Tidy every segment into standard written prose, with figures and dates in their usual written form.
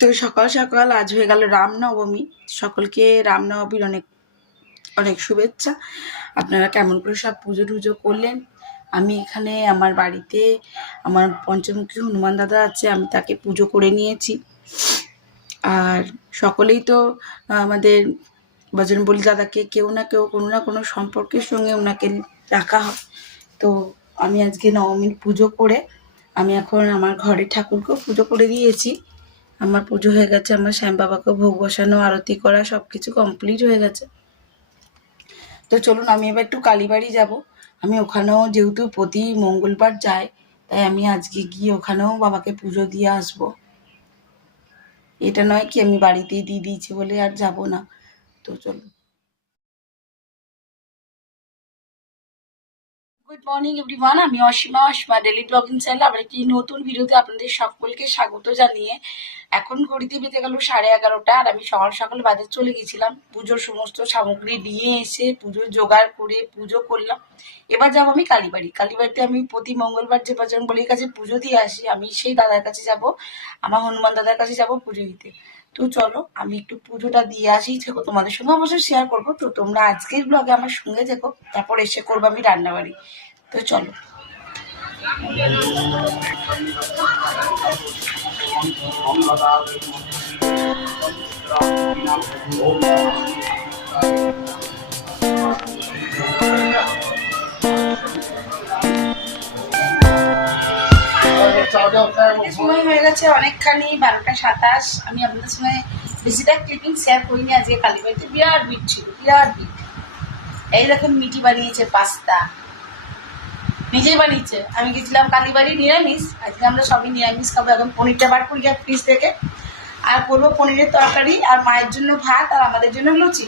তো সকাল সকাল আজ হয়ে গেল রামনবমী। সকলকে রামনবমীর অনেক অনেক শুভেচ্ছা। আপনারা কেমন করে সব পুজো টুজো করলেন? আমি এখানে আমার বাড়িতে আমার পঞ্চমুখী হনুমান দাদা আছে, আমি তাকে পুজো করে নিয়েছি। আর সকলেই তো আমাদের বজরংবলী দাদাকে কেউ না কেউ কোনো না কোনো সম্পর্কের সঙ্গে ওনাকে রাখা হয়। তো আমি আজকে নবমীর পুজো করে আমি এখন আমার ঘরে ঠাকুরকেও পুজো করে দিয়েছি। আমার পুজো হয়ে গেছে, আমার শ্যাম বাবাকে ভোগ বসানো, আরতি করা সব কিছু কমপ্লিট হয়ে গেছে। তো চলুন আমি এবার একটু কালীবাড়ি যাব। আমি ওখানেও যেহেতু প্রতি মঙ্গলবার যাই, তাই আমি আজকে গিয়ে ওখানেও বাবাকে পুজো দিয়ে আসবো। এটা নয় কি আমি বাড়িতেই দিয়ে দিয়েছি বলে আর যাব না। তো চলুন। গুড মর্নিং এভরিওয়ান, আমি অসীমা ডেলি ব্লগিং চ্যানেল আবার একটি নতুন ভিডিওতে আপনাদের সকলকে স্বাগত জানিয়ে এখন ঘড়িতে বেজে গেল 11:30, আর আমি সকাল সকাল বাজার চলে গেছিলাম পুজোর সমস্ত সামগ্রী নিয়ে এসে পুজোর জোগাড় করে পুজো করলাম। এবার যাবো আমি কালীবাড়িতে আমি প্রতি মঙ্গলবার যে বজরংবলীর কাছে পুজো দিয়ে আসি, আমি সেই দাদার কাছে যাব, আমার হনুমান দাদার কাছে যাব পুজো দিতে। তো চলো আমি একটু পুজোটা দিয়ে আসি, তোমাদের সঙ্গে অবশ্যই শেয়ার করবো। তো তোমরা আজকের ব্লগে আমার সঙ্গে থেকো, তারপর এসে করবো আমি রান্নাবাড়ি। তো চলো। সময় হয়ে গেছে অনেকখানি, 12টা 27। আমি আপনাদের সঙ্গে বেশিটা ক্লিপিং শেয়ার করিনি। আজকে কালীবাড়িতে বিরাট ভিড় ছিল, বিরাট ভিড়। এই দেখুন মিটি বানিয়েছে পাস্তা, নিজেই বানিয়েছে। আমি গেছিলাম কালীবাড়ি নিরামিষ, আজকে আমরা সবই নিরামিষ খাবো। এখন পনিরটা বার করি ফ্রিজ থেকে, আর করবো পনিরের তরকারি, আর মায়ের জন্য ভাত, আর আমাদের জন্য লুচি।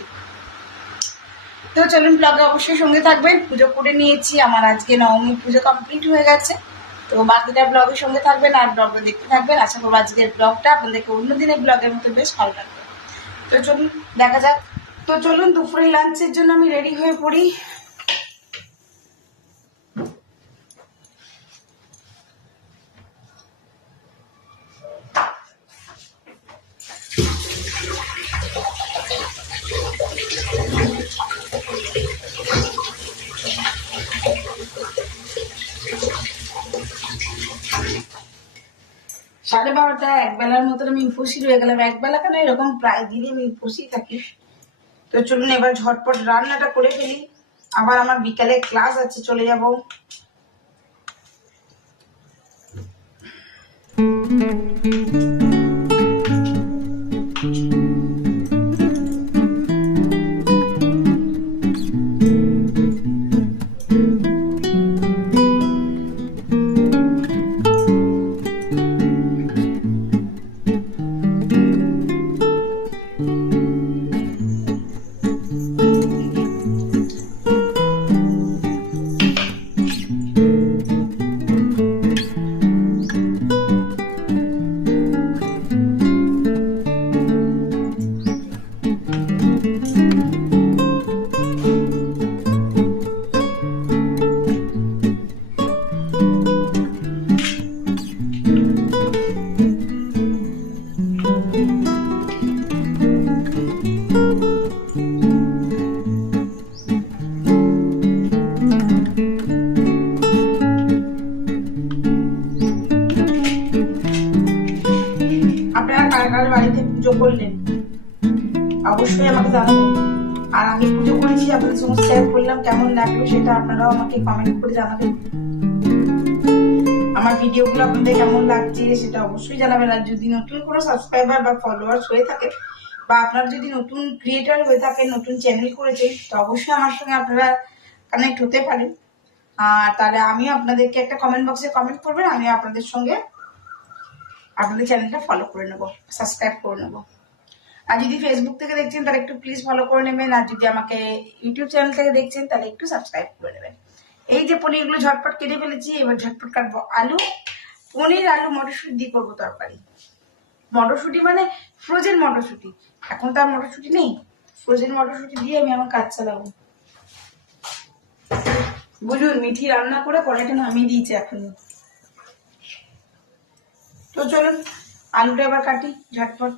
তো চলুন ব্লগে অবশ্যই সঙ্গে থাকবেন। পুজো করে নিয়েছি, আমার আজকে নবমী পুজো কমপ্লিট হয়ে গেছে। তো বাকিটা ব্লগের সঙ্গে থাকবেন আর ব্লগটা দেখতে থাকবেন। আশা করবো আজকের ব্লগটা আপনাদেরকে অন্যদিনের ব্লগের মতো বেশ ভালো লাগবে। তো চলুন দেখা যাক। তো চলুন দুপুরে লাঞ্চের জন্য আমি রেডি হয়ে পড়ি। সাড়ে 12টা, একবেলার মতন আমি উপসী রয়ে গেলাম। একবেলা কেন, এরকম প্রায় দিনই আমি উপসী থাকি। তো চলুন এবার ঝটপট রান্নাটা করে ফেলি, আবার আমার বিকালে ক্লাস আছে, চলে যাব। বাড়িতে পুজো করলেন অবশ্যই আমাকে জানাবেন। আর আমি পুজো করেছি, আপনাদের সঙ্গে শেয়ার করলাম, কেমন লাগলো সেটা আপনারাও আমাকে কমেন্ট করে জানাবেন। আমার ভিডিওগুলো আপনাদের কেমন লাগছে সেটা অবশ্যই জানাবেন। আর যদি নতুন কোনো সাবস্ক্রাইবার বা ফলোয়ার্স হয়ে থাকে, বা আপনারা যদি নতুন ক্রিয়েটর হয়ে থাকেন, নতুন চ্যানেল করেছেন, তো অবশ্যই আমার সঙ্গে আপনারা কানেক্ট হতে পারেন। আর তাহলে আমিও আপনাদেরকে একটা কমেন্ট বক্সে কমেন্ট করবেন, আমি আপনাদের সঙ্গে আপনাদের চ্যানেলটা ফলো করে নেবো, সাবস্ক্রাইব করে নেবো। আর যদি ফেসবুক থেকে দেখছেন তাহলে একটু প্লিজ ফলো করে নেবেন, আর যদি আমাকে ইউটিউব চ্যানেল থেকে দেখছেন তাহলে একটু সাবস্ক্রাইব করে নেবেন। এই যে পনিরগুলো ঝটপট কেটে ফেলেছি, এবার ঝটপট কাটবো আলু। পনির আলু মটরশুঁটি দিয়ে করবো তরকারি। মটরশুঁটি মানে ফ্রোজেন মটরশুঁটি, এখন তো আর মটরশুঁটি নেই। ফ্রোজেন মটরশুঁটি দিয়ে আমি আমার কাজ চালাবো। বুঝুন, মিঠি রান্না করে কড়াইটা নামিয়ে দিয়েছে এখনই। তো চলুন আলুটা এবার কাটি ঝটপট।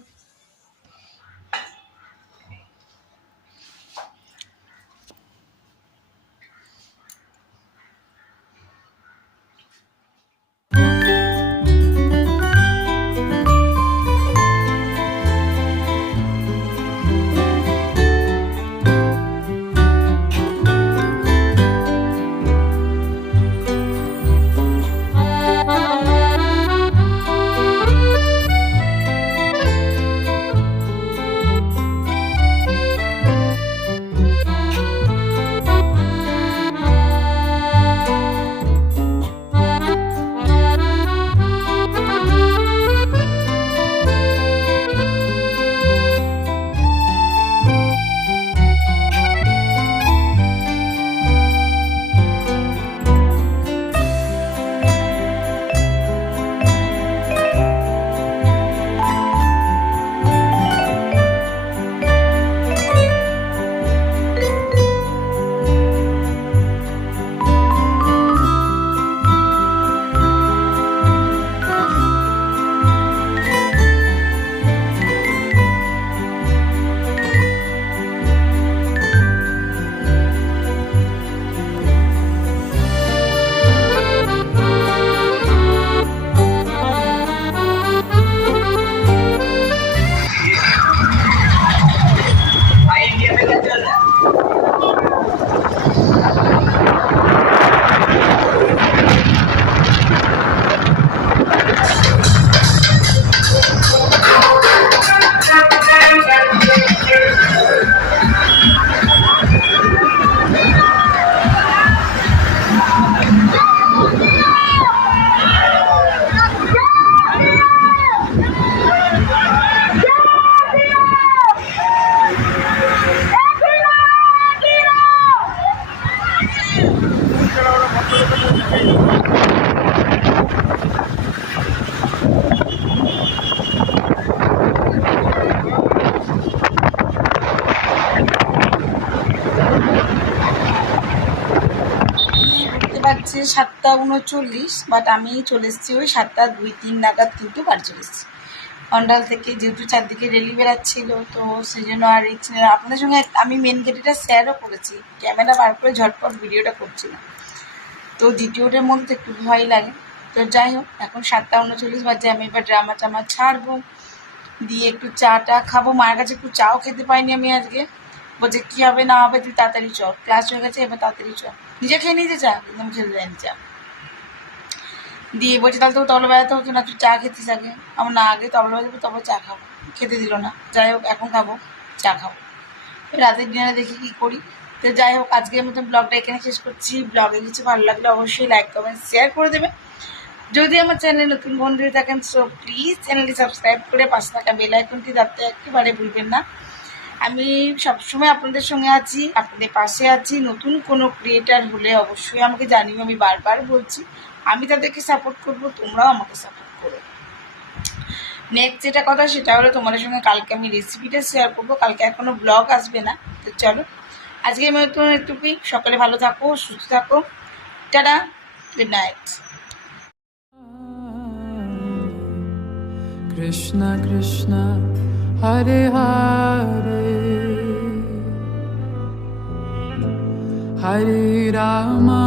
বাজছে 7:39, বাট আমি চলে এসেছি ওই 7:02-3 নাগাদ, কিন্তু বাড়ি চলে এসেছি অন্ডাল থেকে, যেহেতু চারদিকে রেলি বেড়াচ্ছিল, তো সেই জন্য আর আপনাদের সঙ্গে আমি মেন গেটটা শেয়ারও করেছি, ক্যামেরা বার করে ঝটপট ভিডিওটা করছিলাম, তো দ্বিতীয়টার মধ্যে একটু ভয় লাগে। তো যাই হোক, এখন 7:39 বাজে, আমি এবার ড্রামা টামা ছাড়বো, দিয়ে একটু চাটা খাবো। মায়ের কাছে একটু চাও খেতে পাইনি আমি আজকে, বলছে কী হবে না হবে, তুই তাড়াতাড়ি চ, ক্লাস হয়ে গেছে, এবার তাড়াতাড়ি চ, নিজে খেয়ে নিয়েছে চা, একদম খেতে দেয়নি চা। দিয়ে বলছে তাহলে তো তবলা বাজাতে হতো না, তুই চা খেতিস আগে। আমার না, আগে তবলা বাজাবো তবে চা খাবো, খেতে দিল না। যাই হোক, এখন খাবো, চা খাবো, রাতের ডিনারে দেখি কী করি। তো যাই হোক, আজকের মতন ব্লগটা এখানে শেষ করছি। ব্লগে কিছু ভালো লাগলে অবশ্যই লাইক কমেন্ট শেয়ার করে দেবে। যদি আমার চ্যানেলে নতুন বন্ধু হয়ে থাকেন, সো প্লিজ চ্যানেলটি সাবস্ক্রাইব করে পাশে থাকা বেল আইকনটি দাবতে একেবারে ভুলবেন না। আমি সবসময় আপনাদের সঙ্গে আছি, আপনাদের পাশে আছি। নতুন কোনো ক্রিয়েটার হলে অবশ্যই আমাকে জানিও, আমি বারবার বলছি, আমি তাদেরকে সাপোর্ট করব, তোমরাও আমাকে সাপোর্ট করো। নেক্সট যেটা কথা, সেটা হলো তোমাদের সঙ্গে কালকে আমি রেসিপিটা শেয়ার করবো, কালকে আর কোনো ব্লগ আসবে না। তো চলো, আজকে আমি একটুকুই, সকালে ভালো থাকো, সুস্থ থাকো, tata, good night. Krishna Krishna Hare Hare Hare Rama